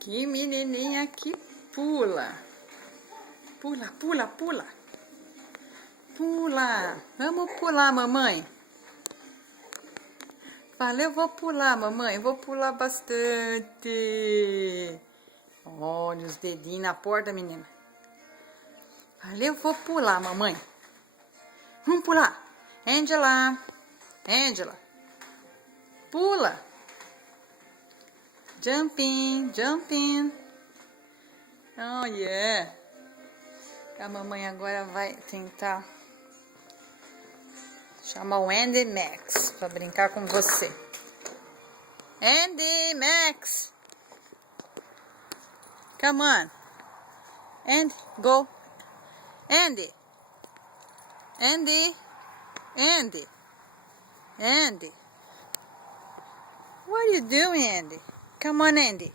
Que menininha que pula. Pula, pula, pula. Pula. Vamos pular, mamãe. Fala, eu vou pular, mamãe. Vou pular bastante. Olha os dedinhos na porta, menina. Fala, eu vou pular, mamãe. Vamos pular. Angela. Angela. Pula. Jumping, jumping. Oh, yeah. A mamãe agora vai tentar chamar o Andy Max para brincar com você. Andy Max. Come on. Andy, go. Andy. Andy. Andy. Andy. What are you doing, Andy? Come on, Andy.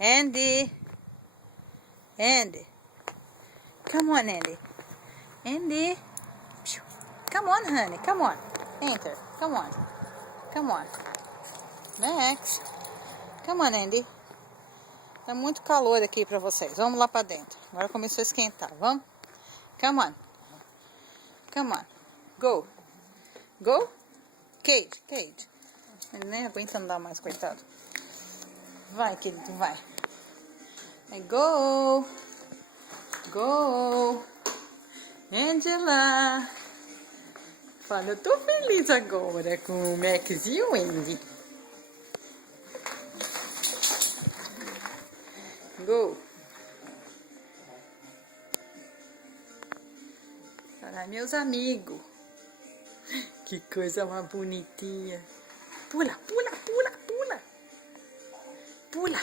Andy. Andy. Come on, Andy. Andy. Come on, honey. Come on. Enter. Come on. Come on. Next. Come on, Andy. Tá muito calor aqui pra vocês. Vamos lá pra dentro. Agora começou a esquentar. Vamos? Come on. Come on. Go. Go. Cage. Cage. Ele nem aguenta andar mais, coitado. Vai, querido, vai. Go. Go. Angela. Fala, eu tô feliz agora com o Max e o Andy. Go. Para meus amigos. Que coisa mais bonitinha. Pula, pula, pula, pula. Pula.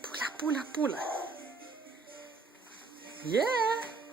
Pula, pula, pula. Yeah.